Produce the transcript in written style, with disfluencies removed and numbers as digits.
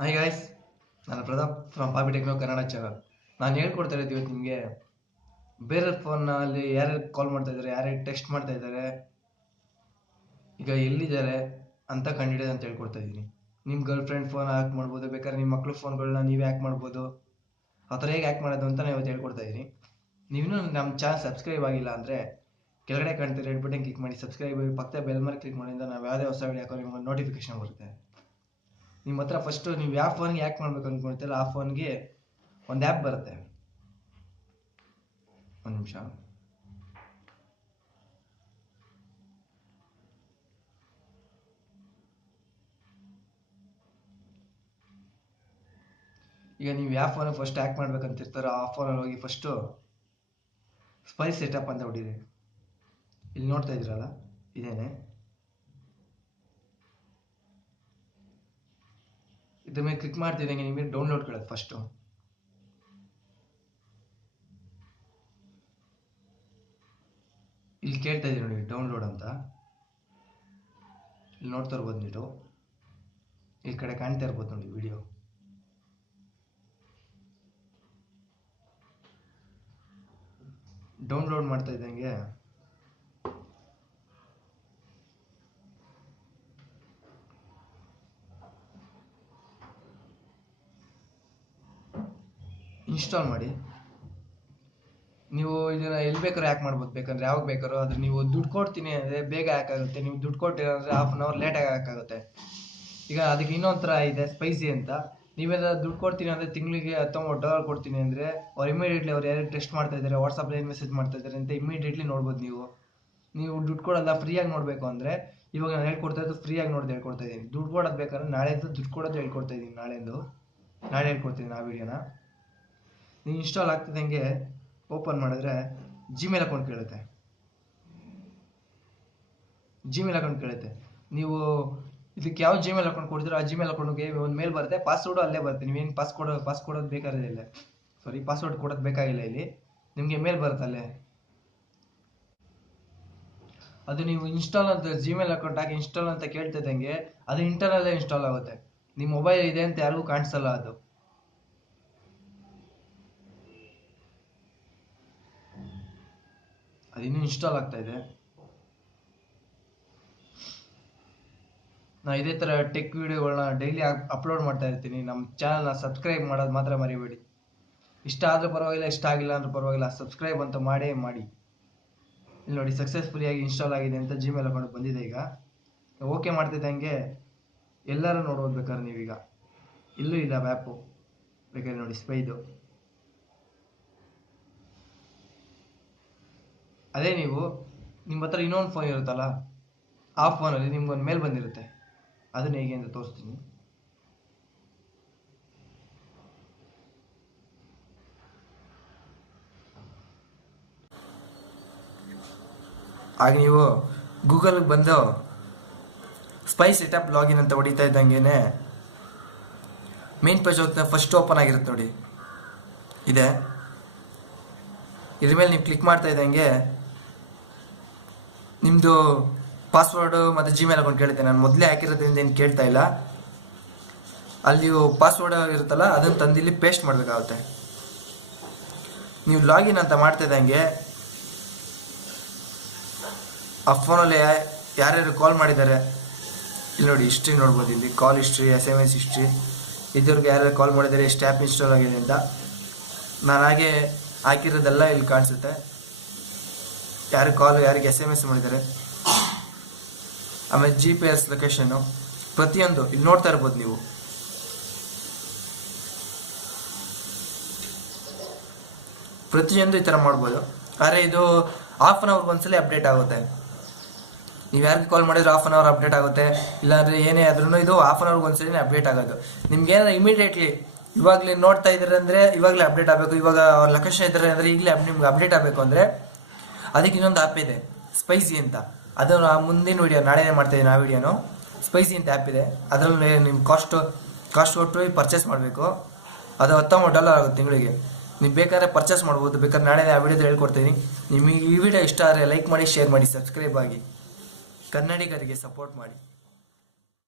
Hi guys, ನಾನು Pratap from ಪಾಪಿ techno Kannada channel. ನಾನು ಹೇಳ್ಕೊಡ್ತಾ ಇರೋದು ಇವತ್ತು ನಿಮಗೆ ಬೇರೆ ಫೋನಲ್ಲಿ ಯಾರ್ಯಾರು ಕಾಲ್ ಮಾಡ್ತಾ ಇದ್ದಾರೆ, ಯಾರ್ಯಾರು ಟೆಕ್ಸ್ಟ್ ಮಾಡ್ತಾ ಇದ್ದಾರೆ, ಈಗ ಎಲ್ಲಿದ್ದಾರೆ ಅಂತ ಕಂಡುಹಿಡಿಯೋದು ಅಂತ ಹೇಳ್ಕೊಡ್ತಾ ಇದ್ದೀನಿ. ನಿಮ್ಮ ಗರ್ಲ್ ಫ್ರೆಂಡ್ ಫೋನ್ ಹ್ಯಾಕ್ ಮಾಡ್ಬೋದು, ಬೇಕಾದ್ರೆ ನಿಮ್ಮ ಮಕ್ಳು ಫೋನ್ಗಳನ್ನ ನೀವೇ ಹ್ಯಾಕ್ ಮಾಡ್ಬೋದು. ಆ ಥರ ಹೇಗೆ ಹ್ಯಾಕ್ ಮಾಡೋದು ಅಂತ ನಾನು ಇವತ್ತು ಹೇಳ್ಕೊಡ್ತಾ ಇದ್ದೀನಿ. ನೀವಿನ್ನೂ ನಮ್ಮ ಚಾನಲ್ ಸಬ್ಸ್ಕ್ರೈಬ್ ಆಗಿಲ್ಲ ಅಂದರೆ ಕೆಳಗಡೆ ಕಾಣ್ತೀರಿ ರೆಡ್ ಬಟನ್ ಕ್ಲಿಕ್ ಮಾಡಿ ಸಬ್ಸ್ಕ್ರೈಬ್ ಆಗಿ, ಪಕ್ಕದ ಬೆಲ್ ಮೇಲೆ ಕ್ಲಿಕ್ ಮಾಡಿದ್ರೆ ನಾವು ಯಾವುದೇ ಹೊಸ ವಿಡಿಯೋ ಹಾಕೋ ನಿಮ್ಗೆ ನೋಟಿಫಿಕೇಶನ್ ಬರುತ್ತೆ. ನಿಮ್ಮ ಹತ್ರ ಫಸ್ಟು ನೀವು ಯಾವ ಫೋನ್ಗೆ ಹ್ಯಾಕ್ ಮಾಡ್ಬೇಕು ಅಂದ್ಕೊಳ್ತೀರ ಆ ಫೋನ್ಗೆ ಒಂದು ಆ್ಯಪ್ ಬರುತ್ತೆ. ಒಂದು ನಿಮಿಷ. ಈಗ ನೀವು ಯಾವ ಫೋನ್ ಫಸ್ಟ್ ಹ್ಯಾಕ್ ಮಾಡ್ಬೇಕಂತಿರ್ತಾರೋ ಆ ಫೋನಲ್ಲಿ ಹೋಗಿ ಫಸ್ಟು ಸ್ಪೈ ಸೆಟಪ್ ಅಂತ ಹೊಡೀರಿ. ಇಲ್ಲಿ ನೋಡ್ತಾ ಇದ್ದೀರಲ್ಲ, ಇದೇನೆ. ಇದ್ರ ಮೇಲೆ ಕ್ಲಿಕ್ ಮಾಡ್ತಿದ್ದಂಗೆ ನಿಮಗೆ ಡೌನ್ಲೋಡ್ ಕೇಳೋದು ಫಸ್ಟು. ಇಲ್ಲಿ ಕೇಳ್ತಾ ಇದ್ದೀರಿ ನೋಡಿ ಡೌನ್ಲೋಡ್ ಅಂತ, ಇಲ್ಲಿ ನೋಡ್ತಾ ಇರ್ಬೋದು ನೀವು. ಈ ಕಡೆ ಕಾಣ್ತಾ ಇರ್ಬೋದು ನೋಡಿ ವಿಡಿಯೋ. ಡೌನ್ಲೋಡ್ ಮಾಡ್ತಾ ಇದ್ದಂಗೆ ಇನ್ಸ್ಟಾಲ್ ಮಾಡಿ. ನೀವು ಇದನ್ನ ಎಲ್ಲಿ ಬೇಕಾದ್ರೂ ಹ್ಯಾಕ್ ಮಾಡ್ಬೋದು, ಬೇಕಂದ್ರೆ ಯಾವಾಗ ಬೇಕಾದ್ರೂ. ಆದ್ರೆ ನೀವು ದುಡ್ಡು ಕೊಡ್ತೀನಿ ಅಂದರೆ ಬೇಗ ಹ್ಯಾಕ್ ಆಗುತ್ತೆ, ನೀವು ದುಡ್ಡು ಕೊಟ್ಟಿರೋ ಅಂದರೆ ½ ಲೇಟಾಗಿ ಹ್ಯಾಕ್ ಆಗುತ್ತೆ. ಈಗ ಅದಕ್ಕೆ ಇನ್ನೊಂದು ಥರ ಇದೆ, ಸ್ಪೈಸಿ ಅಂತ. ನೀವೆಲ್ಲ ದುಡ್ಡು ಕೊಡ್ತೀನಿ ಅಂದರೆ ತಿಂಗಳಿಗೆ $19 ಕೊಡ್ತೀನಿ ಅಂದರೆ ಅವ್ರು ಇಮಿಡಿಯೇಟ್ಲಿ ಅವ್ರು ಯಾರು ಟೆಸ್ಟ್ ಮಾಡ್ತಾ ಇದ್ದಾರೆ, ವಾಟ್ಸಪ್ಪಲ್ಲಿ ಏನು ಮೆಸೇಜ್ ಮಾಡ್ತಾ ಇದ್ದಾರೆ ಅಂತ ಇಮಿಡಿಯೇಟ್ಲಿ ನೋಡ್ಬೋದು. ನೀವು ದುಡ್ಡು ಕೊಡೋಲ್ಲ, ಫ್ರೀಯಾಗಿ ನೋಡಬೇಕು ಅಂದರೆ ಇವಾಗ ನಾನು ಹೇಳ್ಕೊಡ್ತಾ ಇದ್ದು ಫ್ರೀಯಾಗಿ ನೋಡೋದು ಹೇಳ್ಕೊಡ್ತಾ ಇದ್ದೀನಿ. ದುಡ್ಡು ಕೊಡೋದು ಬೇಕಾದ್ರೆ ನಾಳೆದು ದುಡ್ಡು ಕೊಡೋದು ಹೇಳ್ಕೊಡ್ತಾ ಇದ್ದೀನಿ. ನಾಳೆ ಹೇಳ್ಕೊಡ್ತೀನಿ ಆ ವಿಡಿಯೋನ. ನೀವು ಇನ್ಸ್ಟಾಲ್ ಆಗ್ತಿದ್ದಂಗೆ ಓಪನ್ ಮಾಡಿದ್ರೆ ಜಿಮೇಲ್ ಅಕೌಂಟ್ ಕೇಳುತ್ತೆ. ನೀವು ಇದಕ್ಕೆ ಯಾವ ಜಿಮೇಲ್ ಅಕೌಂಟ್ ಕೊಡ್ತೀರೋ ಆ ಜಿಮೇಲ್ ಅಕೌಂಟ್ಗೆ ಒಂದು ಮೇಲ್ ಬರುತ್ತೆ, ಪಾಸ್ವರ್ಡು ಅಲ್ಲೇ ಬರುತ್ತೆ. ನೀವೇನು ಪಾಸ್ವರ್ಡ್ ಬೇಕಾಗಿಲ್ಲ, ಪಾಸ್ವರ್ಡ್ ಕೊಡೋದು ಬೇಕಾಗಿಲ್ಲ. ಇಲ್ಲಿ ನಿಮಗೆ ಮೇಲ್ ಬರುತ್ತೆ ಅಲ್ಲೇ. ಅದು ನೀವು ಇನ್ಸ್ಟಾಲ್ ಅಂತ ಜಿಮೇಲ್ ಅಕೌಂಟ್ ಹಾಕಿ ಇನ್ಸ್ಟಾಲ್ ಅಂತ ಕೇಳ್ತಿದ್ದಂಗೆ ಅದು ಇಂಟರ್ನಲ್ಲೇ ಇನ್ಸ್ಟಾಲ್ ಆಗುತ್ತೆ. ನಿಮ್ಮ ಮೊಬೈಲ್ ಇದೆ ಅಂತ ಯಾರಿಗೂ ಕಾಣಿಸಲ್ಲ. ಅದು ಇನ್ನೂ ಇನ್ಸ್ಟಾಲ್ ಆಗ್ತಾ ಇದೆ. ನಾನು ಇದೇ ಥರ ಟೆಕ್ ವಿಡಿಯೋಗಳನ್ನ ಡೈಲಿ ಅಪ್ಲೋಡ್ ಮಾಡ್ತಾ ಇರ್ತೀನಿ. ನಮ್ಮ ಚಾನಲ್ನ ಸಬ್ಸ್ಕ್ರೈಬ್ ಮಾಡೋದು ಮಾತ್ರ ಮರಿಬೇಡಿ. ಇಷ್ಟ ಆದರೂ ಪರವಾಗಿಲ್ಲ, ಇಷ್ಟ ಆಗಿಲ್ಲ ಅಂದ್ರೂ ಪರವಾಗಿಲ್ಲ, ಸಬ್ಸ್ಕ್ರೈಬ್ ಅಂತ ಮಾಡಿ. ಇಲ್ಲಿ ನೋಡಿ ಸಕ್ಸಸ್ಫುಲಿಯಾಗಿ ಇನ್ಸ್ಟಾಲ್ ಆಗಿದೆ ಅಂತ ಜಿಮೇಲ್ ಅಕೌಂಟ್ ಬಂದಿದೆ. ಈಗ ಓಕೆ ಮಾಡ್ತಿದ್ದಂಗೆ ಎಲ್ಲರೂ ನೋಡ್ಬೋದು. ಬೇಕಾದ್ರೆ ನೀವೀಗ ಇಲ್ಲೂ ಇಲ್ಲ ಆ್ಯಪು, ಬೇಕಾದ್ರೆ ನೋಡಿ ಸ್ಪೈದು. ಅದೇ ನೀವು ನಿಮ್ಮ ಹತ್ರ ಇನ್ನೊಂದು ಫೋನ್ ಇರುತ್ತಲ್ಲ, ಆ ಫೋನಲ್ಲಿ ನಿಮ್ಗೊಂದು ಮೇಲ್ ಬಂದಿರುತ್ತೆ. ಅದನ್ನ ಹೇಗೆ ಅಂತ ತೋರಿಸ್ತೀನಿ. ಆಗ ನೀವು ಗೂಗಲ್ಗೆ ಬಂದು ಸ್ಪೈ ಸೆಟಪ್ ಲಾಗಿನ್ ಅಂತ ಹೊಡಿತಾ ಇದ್ದಂಗೆ ಮೇನ್ ಪೇಜ್ ಹೋಗ್ತಾ ಫಸ್ಟ್ ಓಪನ್ ಆಗಿರುತ್ತೆ ನೋಡಿ, ಇದೆ. ಇದ್ರ ಮೇಲೆ ನೀವು ಕ್ಲಿಕ್ ಮಾಡ್ತಾ ಇದ್ದಂಗೆ ನಿಮ್ಮದು ಪಾಸ್ವರ್ಡು ಮತ್ತು ಜಿಮೇಲ್ ಅಕೌಂಟ್ ಕೇಳುತ್ತೆ. ನಾನು ಮೊದಲೇ ಹಾಕಿರೋದ್ರಿಂದ ಏನು ಕೇಳ್ತಾ ಇಲ್ಲ. ಅಲ್ಲಿ ಪಾಸ್ವರ್ಡ್ ಇರುತ್ತಲ್ಲ, ಅದನ್ನು ತಂದಿಲ್ಲಿ ಪೇಸ್ಟ್ ಮಾಡಬೇಕಾಗುತ್ತೆ. ನೀವು ಲಾಗಿನ್ ಅಂತ ಮಾಡ್ತಾ ಇದ್ದಂಗೆ ಆ ಫೋನಲ್ಲಿ ಯಾರ್ಯಾರು ಕಾಲ್ ಮಾಡಿದ್ದಾರೆ ಇಲ್ಲಿ ನೋಡಿ, ಹಿಸ್ಟ್ರಿ ನೋಡ್ಬೋದು. ಇಲ್ಲಿ ಕಾಲ್ ಹಿಸ್ಟ್ರಿ, SMS ಹಿಸ್ಟ್ರಿ, ಇದ್ರಿಗೆ ಯಾರ್ಯಾರು ಕಾಲ್ ಮಾಡಿದ್ದಾರೆ, ಎಷ್ಟು ಆ್ಯಪ್ ಇನ್ಸ್ಟಾಲ್ ಆಗಿದೆ ಅಂತ. ನಾನು ಹಾಗೆ ಹಾಕಿರೋದೆಲ್ಲ ಇಲ್ಲಿ ಕಾಣಿಸುತ್ತೆ. ಯಾರು ಕಾಲ್, ಯಾರಿಗೆ SMS ಮಾಡಿದ್ದಾರೆ, ಆಮೇಲೆ GPS ಲೊಕೇಶನ್ನು, ಪ್ರತಿಯೊಂದು ಇಲ್ಲಿ ನೋಡ್ತಾ ಇರ್ಬೋದು ನೀವು. ಪ್ರತಿಯೊಂದು ಈ ಥರ ಮಾಡ್ಬೋದು. ಆದರೆ ಇದು ½ ಒಂದ್ಸಲ ಅಪ್ಡೇಟ್ ಆಗುತ್ತೆ. ನೀವು ಯಾರಿಗೆ ಕಾಲ್ ಮಾಡಿದ್ರೆ ½ ಅಪ್ಡೇಟ್ ಆಗುತ್ತೆ. ಇಲ್ಲಾಂದರೆ ಏನೇ ಆದ್ರೂ ಇದು ½ ಒಂದ್ಸಲ ಅಪ್ಡೇಟ್ ಆಗೋದು. ನಿಮ್ಗೆ ಏನಾದ್ರು ಇಮಿಡಿಯೇಟ್ಲಿ ಇವಾಗಲೇ ನೋಡ್ತಾ ಇದ್ದಾರೆ ಅಂದರೆ ಇವಾಗಲೇ ಅಪ್ಡೇಟ್ ಆಗಬೇಕು. ಇವಾಗ ಅವ್ರ ಲೊಕೇಶನ್ ಇದ್ದಾರೆ ಅಂದರೆ ಈಗಲೇ ನಿಮ್ಗೆ ಅಪ್ಡೇಟ್ ಆಗಬೇಕು ಅಂದರೆ ಅದಕ್ಕೆ ಇನ್ನೊಂದು ಆ್ಯಪ್ ಇದೆ, ಸ್ಪೈಸಿ ಅಂತ. ಅದು ಮುಂದಿನ ವೀಡಿಯೋ ನಾಳೆನೇ ಮಾಡ್ತಾಯಿದ್ದೀನಿ. ಆ ವಿಡಿಯೋನು ಸ್ಪೈಸಿ ಅಂತ ಆ್ಯಪ್ ಇದೆ. ಅದರಲ್ಲಿ ನಿಮ್ಮ ಕಾಸ್ಟ್ ಕೊಟ್ಟು ಪರ್ಚೇಸ್ ಮಾಡಬೇಕು. ಅದು $19 ಆಗುತ್ತೆ ತಿಂಗಳಿಗೆ. ನೀವು ಬೇಕಾದ್ರೆ ಪರ್ಚೇಸ್ ಮಾಡ್ಬೋದು. ಬೇಕಾದ್ರೆ ನಾಳೆ ಆ ವಿಡಿಯೋದಲ್ಲಿ ಹೇಳ್ಕೊಡ್ತೀನಿ. ನಿಮಗೆ ಈ ವಿಡಿಯೋ ಇಷ್ಟ ಆದರೆ ಲೈಕ್ ಮಾಡಿ, ಶೇರ್ ಮಾಡಿ, ಸಬ್ಸ್ಕ್ರೈಬ್ ಆಗಿ, ಕನ್ನಡಿಗರಿಗೆ ಸಪೋರ್ಟ್ ಮಾಡಿ.